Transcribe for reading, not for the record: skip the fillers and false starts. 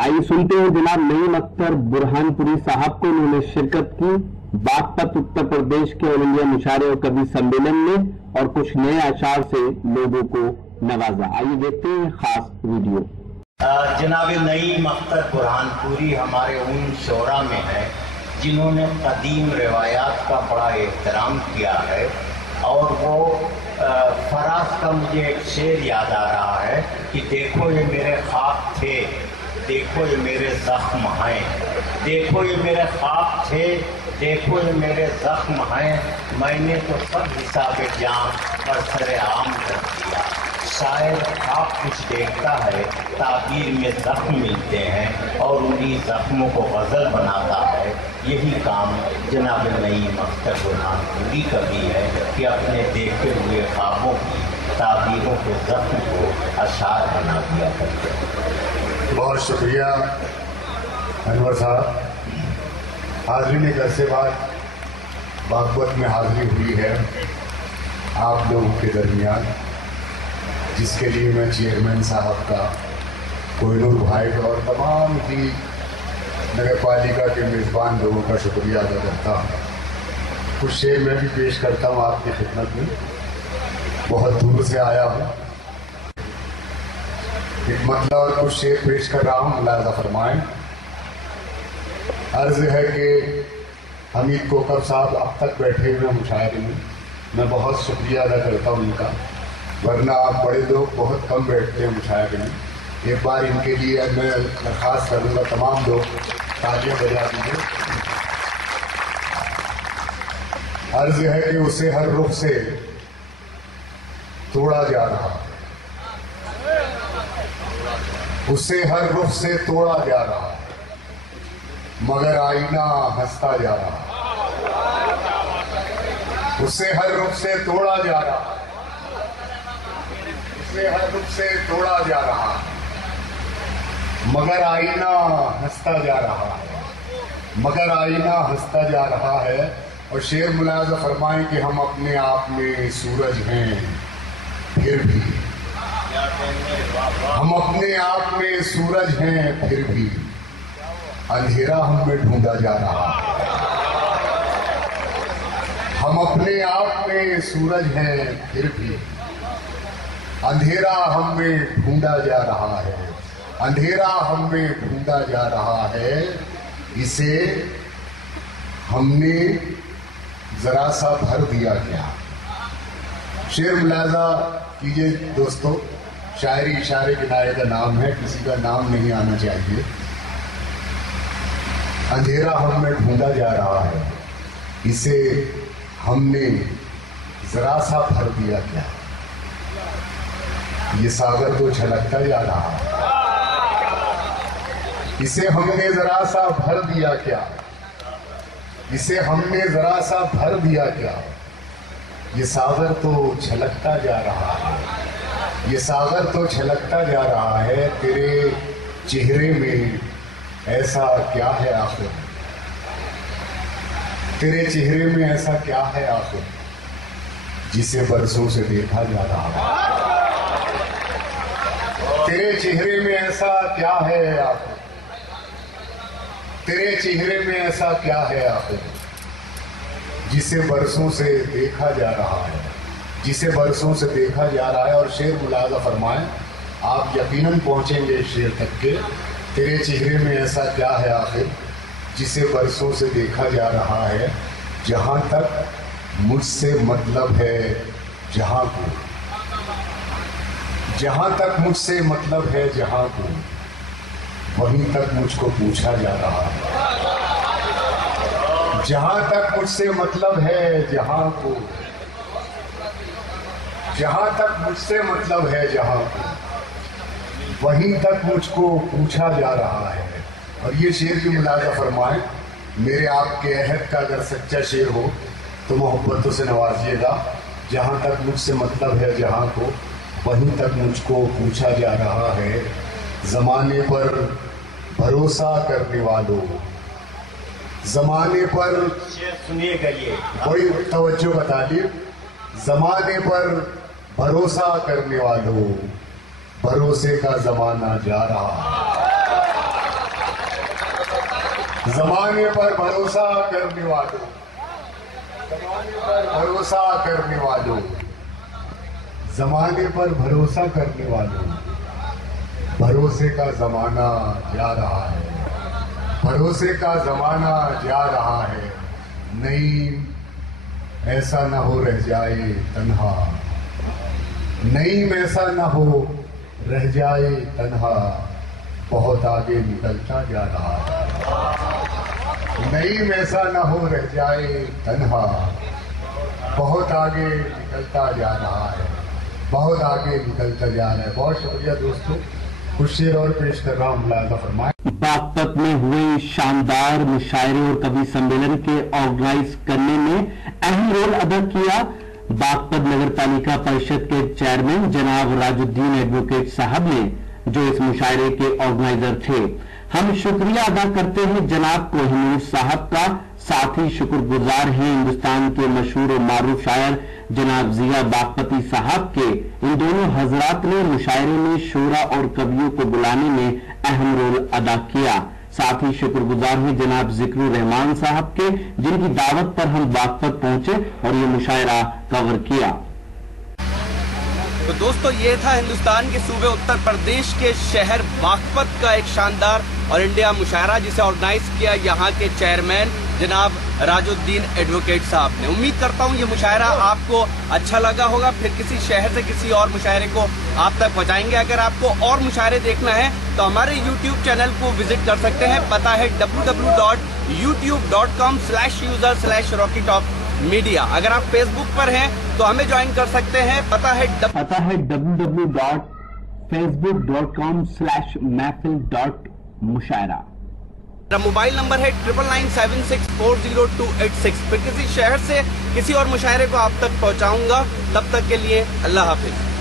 आइए सुनते हैं जनाब नईम अख्तर बुरहानपुरी साहब को। उन्होंने शिरकत की बागपत उत्तर प्रदेश के ऑल इंडिया मुशायरे और कवि सम्मेलन में और कुछ नए अशार से लोगों को नवाजा। आइए देखते हैं खास वीडियो। जनाब नईम अख्तर बुरहानपुरी हमारे उन शोरा में है जिन्होंने कदीम रिवायात का बड़ा एहतराम किया है, और वो फराज का मुझे एक शेर याद आ रहा है कि देखो ये मेरे ख्वाब थे, देखो ये मेरे ज़ख्म हैं, देखो ये मेरे ख्वाब थे, देखो ये मेरे ज़ख्म हैं, मैंने तो सब हिसाब जान पर सरे आम कर दिया। शायद ख्वाब कुछ देखता है, ताबीर में ज़ख्म मिलते हैं और उन्हीं ज़ख्मों को गज़ल बनाता है। यही काम जनाब नईम अख्तर बुरहानपुरी का भी है कि अपने देखे हुए ख्वाबों की ताबीरों के ज़ख्म को अशार बना दिया करते हैं। बहुत शुक्रिया अनवर साहब। हाज़रीन एक अरसे बाद बागपत में हाज़िरी हुई है आप लोगों के दरमियान, जिसके लिए मैं चेयरमैन साहब का, कोहिनूर भाई का और तमाम ही नगर पालिका के मेज़बान लोगों का शुक्रिया अदा करता हूँ। कुछ शेर मैं भी पेश करता हूँ आपकी खिदमत में। बहुत दूर से आया हूँ, एक मतलब और कुछ शेर पेश कर रहा हूँ, मुलाज़ा फरमाएं। अर्ज़ है कि हमीद कोकब साहब अब तक बैठे हुए मुशायरे में, मैं बहुत शुक्रिया अदा करता हूँ उनका, वरना आप बड़े लोग बहुत कम बैठते हैं मुशायरे में। एक बार इनके लिए मैं दरख्वास्त करूँगा, तमाम लोग तालियां बजा दीजिए। अर्ज़ है कि उसे हर रुख से तोड़ा जा रहा, उसे हर रुख से तोड़ा जा रहा, मगर आईना हंसता जा रहा। उसे हर रुख से तोड़ा जा रहा, उसे हर रुख से तोड़ा जा रहा, मगर आईना हंसता जा रहा है, मगर आईना हंसता जा रहा है। और शेर मुलाज़ा फरमाएं कि हम अपने आप में सूरज हैं फिर भी, हम अपने आप में सूरज हैं फिर भी, अंधेरा हम में ढूंढा जा रहा है। हम अपने आप में सूरज हैं फिर भी, अंधेरा हम में ढूंढा जा रहा है, अंधेरा हम में ढूंढा जा रहा है। इसे हमने जरा सा भर दिया क्या। शेर मुलाज़ा कीजिए दोस्तों, शायरी इशारे किनारे का नाम है, किसी का नाम नहीं आना चाहिए। अंधेरा हम में ढूंढा जा रहा है, इसे हमने जरा सा भर दिया क्या। ये सागर तो छलकता जा रहा है, इसे हमने जरा सा भर दिया क्या, इसे हमने जरा सा भर दिया क्या। ये सागर तो छलकता जा रहा है, ये सागर तो छलकता जा रहा है। तेरे चेहरे में ऐसा क्या है आखिर, तेरे चेहरे में ऐसा क्या है आखिर, जिसे बरसों से देखा जा रहा है। तेरे चेहरे में ऐसा क्या है आखिर, तेरे चेहरे में ऐसा क्या है आखिर, जिसे बरसों से देखा जा रहा है, जिसे बरसों से देखा जा रहा है। और शेर मुलाज़ा फरमाएं, आप यकीनन पहुंचेंगे इस शेर तक के। तेरे चेहरे में ऐसा क्या है आखिर, जिसे बरसों से देखा जा रहा है, जहां तक मुझसे मतलब है जहां को, जहां तक मुझसे मतलब है जहां को, वहीं तक मुझको पूछा जा रहा है। जहां तक मुझसे मतलब है जहां को, जहां तक मुझसे मतलब है जहां को, वहीं तक मुझको पूछा जा रहा है। और ये शेर भी मुलाज़ा फरमाएं, मेरे आपके अहद का अगर सच्चा शेर हो तो मोहब्बतों से नवाजिएगा। जहां तक मुझसे मतलब है जहां को, वहीं तक मुझको पूछा जा रहा है। ज़माने पर भरोसा करने वालों, ज़माने पर, सुनिएगा ये कोई तवज्जो बता दी, ज़माने पर भरोसा करने वालों, भरोसे का ज़माना जा रहा है। زمانے پر بھروسہ کرنے والوں، زمانے پر بھروسہ کرنے والوں، زمانے پر بھروسہ کرنے والوں، بھروسے کا زمانہ جا رہا ہے، بھروسے کا زمانہ جا رہا ہے، نعیم ایسا نہ ہو رہ جائے تنہا، نعیم ایسا نہ ہو رہ جائے تنہا، بہت آگے نکلتا جا رہا ہے، نعیم ایسا نہ ہو رہ جائے تنہا، بہت آگے نکلتا جا رہا ہے، بہت آگے نکلتا جا رہا ہے۔ بہت شکریہ دوستو، کچھ شعر اور پیش کر رہا ہوں، ملاحظہ فرمائیں۔ باغپت میں ہوئے شاندار مشاعرے اور کبھی سمیلن کے آرگنائز کرنے میں اہم رول ادا کیا باغپت نگر پالیکا پریشد کے چیئرمین جناب راج الدین ایڈوکیٹ صاحب نے، جو اس مشاعرے کے آرگنائزر تھے۔ ہم شکریہ ادا کرتے ہیں جناب کوہنور صاحب کا، ساتھ ہی شکر گزار ہیں ہندوستان کے مشہور و معروف شاعر جناب ضیا باغپتی صاحب کے۔ ان دونوں حضرات نے مشاعرے میں شعراء اور کویوں کو بلانے میں اہم رول ادا کیا۔ ساتھ ہی شکر گزار ہیں جناب ذکر الرحمان صاحب کے، جن کی دعوت پر ہم باغپت پہنچے اور یہ مشاعرہ کور کیا۔ تو دوستو، یہ تھا ہندوستان کے صوبے اتر پردیش کے شہر باغپت کا ایک شاندار اور انڈیا مشاعرہ، جسے آرگنائز کیا یہاں کے چیئرمین جناب راج الدین ایڈوکیٹ صاحب نے۔ امید کرتا ہوں یہ مشاعرہ آپ کو اچھا لگا ہوگا، پھر کسی شہر سے کسی اور مشاعرے کو آپ تک پہنچائیں گے۔ اگر آپ کو اور مشاعرے دیکھنا ہے تو ہمارے یوٹیوب چینل کو وزٹ کر سکتے ہیں، پتہ ہے www.youtube.com/user/RockyTalkMedia۔ اگر آپ فیس بک پر ہیں تو ہمیں جوائن کر سکتے ہیں، پتہ ہے www.facebook.com/محفل.مشاعرہ۔ میرا موبائل نمبر ہے 9997640286۔ پھر کسی شہر سے کسی اور مشاعرے کو آپ تک پہنچاؤں گا، تب تک کے لیے اللہ حافظ۔